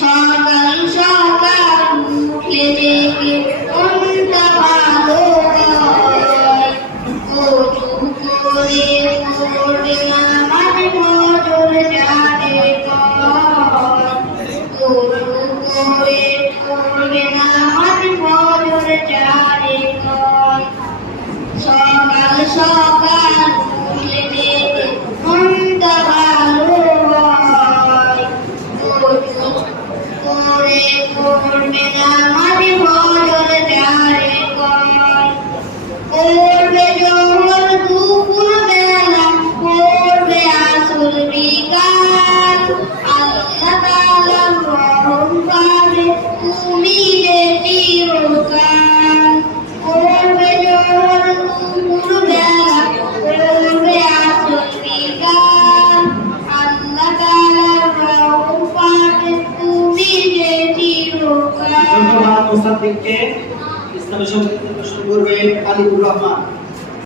সকাল সকাল উঠে জেগে মনটা ভালো হয়, ওযু করে পড়বে নামাজ ফজর জানে কয়, ওযু করে পড়বে নামাজ ফজর জানে কয়। সকাল সকাল উঠে জেগে মনটা ভালো হয়, ওযু করে পড়বে নামাজ ফজর জানে কয়। পড়বে জোহর দুপুর বেলা, পড়বে আসর বিকাল, আল্লাহ তাআলার রহম পাবে তুমি যে চিরকাল। পড়বে জোহর দুপুর বেলা, পড়বে আসর বিকাল, আল্লাহ তাআলার রহম পাবে তুমি যে চিরকাল। ধন্যবাদ মুসাদ্দিককে। ইসলামী সংগীত পরিবেশন করবেন আলিকুর রহমান।